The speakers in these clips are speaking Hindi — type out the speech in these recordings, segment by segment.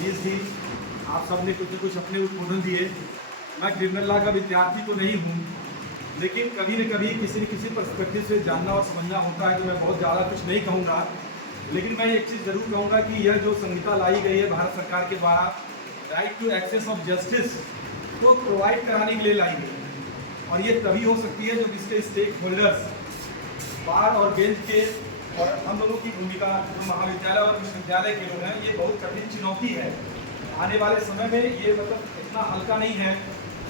रिलीज थी, आप सब ने कुछ न कुछ अपने उद्बोधन दिए। मैं क्रिमिनल लॉ का विद्यार्थी तो नहीं हूँ, लेकिन कभी न कभी किसी न किसी पर्सपेक्टिव से जानना और समझना होता है, तो मैं बहुत ज़्यादा कुछ नहीं कहूँगा। लेकिन मैं एक चीज़ ज़रूर कहूँगा कि यह जो संहिता लाई गई है भारत सरकार के द्वारा, right to access of justice को प्रोवाइड कराने के लिए लाई गई है। और ये तभी हो सकती है जब इसके स्टेक होल्डर्स, बार और बेंच के और हम लोगों की भूमिका, जो महाविद्यालय और विश्वविद्यालय के लोग हैं, ये बहुत कठिन चुनौती है। आने वाले समय में ये मतलब इतना हल्का नहीं है।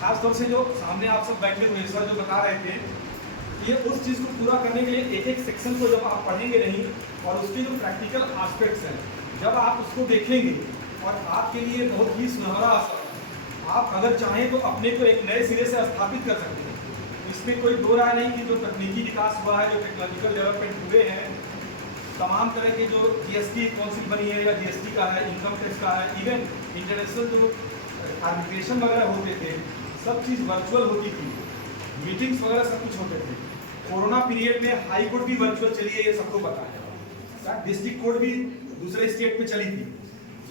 खासतौर से जो सामने आप सब बैठे हुए सर जो बता रहे थे, ये उस चीज़ को पूरा करने के लिए एक एक सेक्शन को जब आप पढ़ेंगे नहीं, और उसके जो प्रैक्टिकल एस्पेक्ट्स हैं जब आप उसको देखेंगे, और आपके लिए बहुत ही सुनहरा असर है। आप अगर चाहें तो अपने को एक नए सिरे से स्थापित कर सकते हैं। इसमें कोई दो राय नहीं कि जो तकनीकी विकास हुआ है, जो टेक्नोलॉजिकल डेवलपमेंट हुए हैं, तमाम तरह के जो जीएसटी काउंसिल बनी है या जीएसटी का है, इनकम टैक्स का है, इवन इंटरनेशनल जो आर्बिट्रेशन वगैरह होते थे, सब चीज़ वर्चुअल होती थी, मीटिंग्स वगैरह सब कुछ होते थे। कोरोना पीरियड में हाई कोर्ट भी वर्चुअल चली है, ये सबको पता है। डिस्ट्रिक्ट कोर्ट भी दूसरे स्टेट पे चली थी,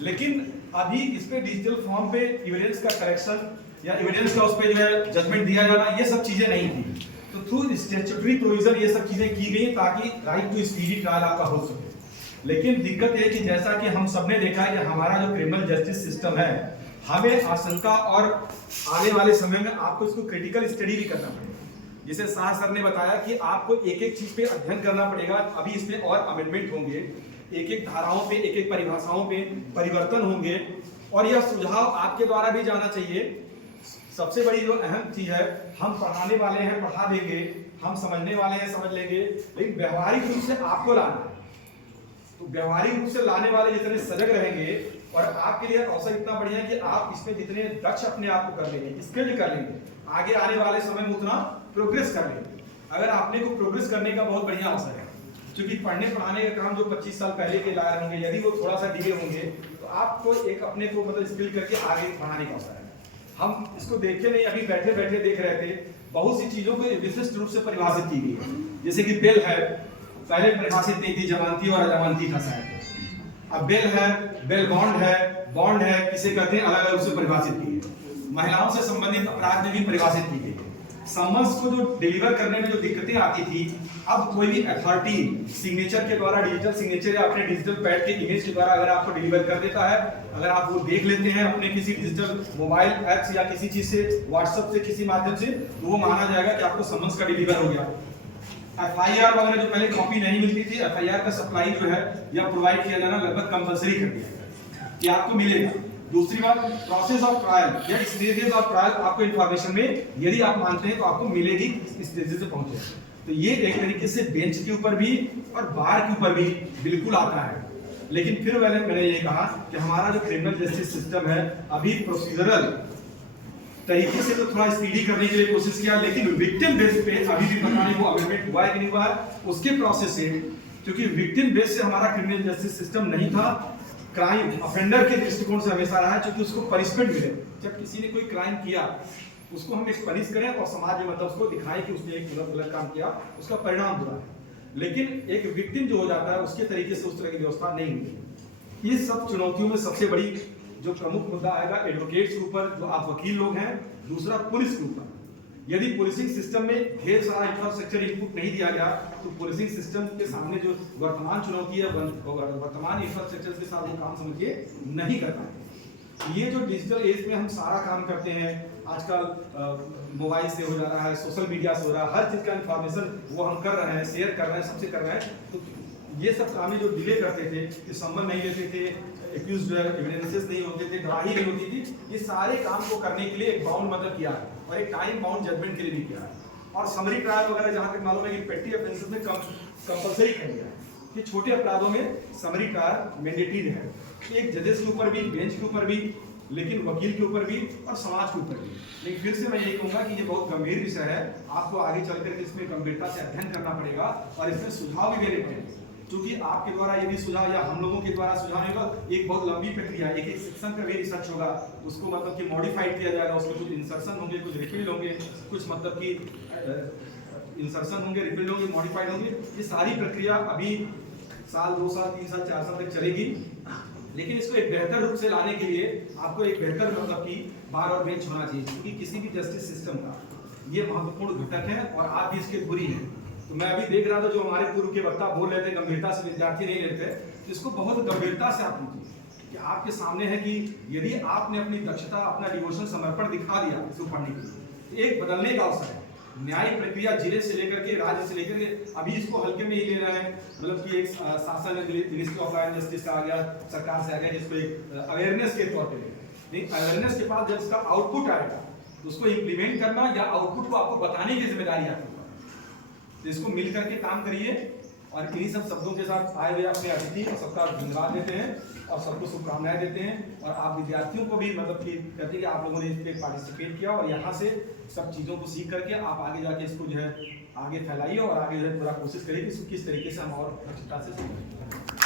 लेकिन अभी इस पे डिजिटल फॉर्म पे एविडेंस का करेक्शन या एविडेंस का उस पर जो है जजमेंट दिया जाना, ये सब चीज़ें नहीं थी। तो थ्रू स्टैट्यूटरी प्रोविजन ये सब चीज़ें की गई ताकि राइट टू स्पीडी ट्रायल आपका हो सके। लेकिन दिक्कत ये है कि जैसा कि हम सबने देखा है कि हमारा जो क्रिमिनल जस्टिस सिस्टम है, हमें आशंका और आने वाले समय में आपको इसको क्रिटिकल स्टडी भी करना पड़ेगा। जैसे शाह सर ने बताया कि आपको एक एक चीज़ पे अध्ययन करना पड़ेगा। अभी इसमें और अमेंडमेंट होंगे, एक एक धाराओं पे, एक एक परिभाषाओं पे परिवर्तन होंगे, और यह सुझाव आपके द्वारा भी जाना चाहिए। सबसे बड़ी जो अहम चीज है, हम पढ़ाने वाले हैं, पढ़ा देंगे, हम समझने वाले हैं, समझ लेंगे, लेकिन व्यवहारिक रूप से आपको लाना है। तो व्यवहारिक रूप से लाने वाले जितने सजग रहेंगे, और आपके लिए अवसर इतना बढ़िया है कि आप इसमें जितने दक्ष अपने आप को कर लेंगे, स्किल्ड कर लेंगे, आगे आने वाले समय में उतना प्रोग्रेस कर लेंगे। अगर आपने को प्रोग्रेस करने का बहुत बढ़िया अवसर है, क्योंकि पढ़ने पढ़ाने का काम जो 25 साल पहले के लाए होंगे, यदि वो थोड़ा सा डिले होंगे, तो आपको एक अपने को मतलब स्किल करके आगे पढ़ाने का अवसर है। हम इसको देखे नहीं, अभी बैठे बैठे देख रहे थे, बहुत सी चीजों को विशिष्ट रूप से परिभाषित की गई है। जैसे कि बेल है, पहले परिभाषित नहीं थी, जमानती और अजमानती था शायद। अब बेल है, बेल बॉन्ड है, किसे कहते हैं, अलग अलग रूप से परिभाषित की है। महिलाओं से संबंधित अपराध में भी परिभाषित की गई है। समन्स को जो डिलीवर करने में जो दिक्कतें आती थी, अब कोई भी अथॉरिटी सिग्नेचर के द्वारा, डिजिटल सिग्नेचर या अपने डिजिटल पैड के इमेज के द्वारा अगर आपको डिलीवर कर देता है, अगर आप वो देख लेते हैं अपने किसी डिजिटल मोबाइल ऐप्स या किसी चीज से, व्हाट्सएप से, किसी माध्यम से, तो वो माना जाएगा कि आपको समन्स का डिलीवर हो गया। एफआईआर वगैरह जो पहले कॉपी नहीं मिलती थी, एफआईआर का सप्लाई जो है या प्रोवाइड किया जाना लगभग कंपलसरी कर दिया कि आपको मिलेगा। दूसरी बात, प्रोसेस ऑफ ट्रायल या स्टेजेस ऑफ ट्रायल, आपको इंफॉर्मेशन में यदि आप मानते हैं तो आपको मिलेगी, स्टेजेस से पहुंचे। तो ये एक तरीके से बेंच के ऊपर भी और बार के ऊपर भी बिल्कुल आता है। लेकिन फिर मैंने ये कहा कि हमारा जो क्रिमिनल जस्टिस सिस्टम है, अभी प्रोसीजरल तरीके से तो थोड़ा स्पीडी करने के लिए कोशिश किया, लेकिन विक्टिम बेस पे अभी भी पता नहीं वो अमेंडमेंट हुआ है कि नहीं हुआ है उसके प्रोसेस से। क्योंकि विक्टिम बेस से हमारा क्रिमिनल जस्टिस सिस्टम नहीं था, क्राइम ऑफेंडर के दृष्टिकोण से हमेशा रहा है, क्योंकि उसको पनिशमेंट मिले। जब किसी ने कोई क्राइम किया, उसको हम एक पनिश करें और समाज में मतलब उसको दिखाएं कि उसने एक गलत काम किया, उसका परिणाम बुरा है। लेकिन एक विक्टिम जो हो जाता है, उसके तरीके से उस तरह की व्यवस्था नहीं होती। ये सब चुनौतियों में सबसे बड़ी जो प्रमुख मुद्दा आएगा एडवोकेट्स के ऊपर, जो आप वकील लोग हैं। दूसरा, पुलिस के ऊपर। यदि पुलिसिंग सिस्टम में ढेर सारा इंफ्रास्ट्रक्चर इनपुट नहीं दिया गया, तो पुलिसिंग सिस्टम के सामने जो वर्तमान चुनौती है, वर्तमान इंफ्रास्ट्रक्चर के साथ वो काम समझिए नहीं कर पाएंगे। ये जो डिजिटल एज में हम सारा काम करते हैं, आजकल मोबाइल से हो जा रहा है, सोशल मीडिया से हो रहा है, हर चीज़ का इंफॉर्मेशन वो हम कर रहे हैं, शेयर कर रहे हैं, सबसे कर रहे हैं। तो ये सब कामें जो डिले करते थे, कि सम्मन नहीं लेते थे, एक्यूज्ड एविडेंसेस नहीं होते थे, गवाही नहीं होती थी, ये सारे काम को करने के लिए एक बाउंड मतलब किया है, और एक टाइम बाउंड जजमेंट के लिए भी किया है। और समरी ट्रायल वगैरह जहाँ तक मालूम है कि पेटी ऑफेंसेस में कंपलसरी कर दिया है कि छोटे अपराधों में समरी ट्रायल मैंडेटरी है, एक जजेस के ऊपर भी, बेंच के ऊपर भी, लेकिन वकील के ऊपर भी और समाज के ऊपर भी। लेकिन फिर से मैं यही कहूँगा कि ये बहुत गंभीर विषय है, आपको आगे चलकर इसमें गंभीरता से अध्ययन करना पड़ेगा और इसमें सुझाव भी देने पड़ेंगे। क्योंकि आपके द्वारा यदि सुझाव या हम लोगों के द्वारा सुझाव होगा, एक बहुत लंबी प्रक्रिया, एक एक सेक्शन पर भी रिसर्च होगा, उसको मतलब कि मॉडिफाइड किया जाएगा, उसमें कुछ इंसर्शन होंगे, कुछ रिफिल होंगे, कुछ मतलब कि इंसर्शन होंगे, रिफिल होंगे, मॉडिफाइड होंगे। ये सारी प्रक्रिया अभी साल, 2 साल, 3 साल, 4 साल तक चलेगी। लेकिन इसको एक बेहतर रूप से लाने के लिए आपको एक बेहतर मतलब कि बार और बेंच होना चाहिए, क्योंकि किसी भी जस्टिस सिस्टम का ये महत्वपूर्ण घटक है और आप भी इसके बुरी हैं। तो मैं अभी देख रहा था जो हमारे पूर्व के वक्ता बोल रहे थे, गंभीरता से विद्यार्थी नहीं लेते, तो इसको बहुत गंभीरता से आप लीजिए कि आपके सामने है कि यदि आपने अपनी दक्षता, अपना डिवोशन, समर्पण दिखा दिया इसको पढ़ने के लिए, एक बदलने का अवसर है। न्यायिक प्रक्रिया जिले से लेकर के राज्य से लेकर के अभी इसको हल्के में ही ले रहे हैं, मतलब कि एक शासन ministry of law and justice का आ गया, सरकार से आ गया, जिसको एक अवेयरनेस के तौर पे नहीं, अवेयरनेस के बाद जब इसका आउटपुट आएगा तो उसको इम्प्लीमेंट करना या आउटपुट को आपको बताने की जिम्मेदारी आपके ऊपर। तो इसको मिल करके काम करिए और इन्हीं सब शब्दों के साथ आए हुए अपने अतिथि और सबका धन्यवाद देते हैं और सबको शुभकामनाएं देते हैं। और आप विद्यार्थियों को भी मतलब कि कहते हैं कि आप लोगों ने इस पर पार्टिसिपेट किया और यहाँ से सब चीज़ों को सीख करके आप आगे जाके इसको जो है आगे फैलाइए और आगे जो है पूरा कोशिश करिए कि इसको किस तरीके से हम और अच्छी तरह से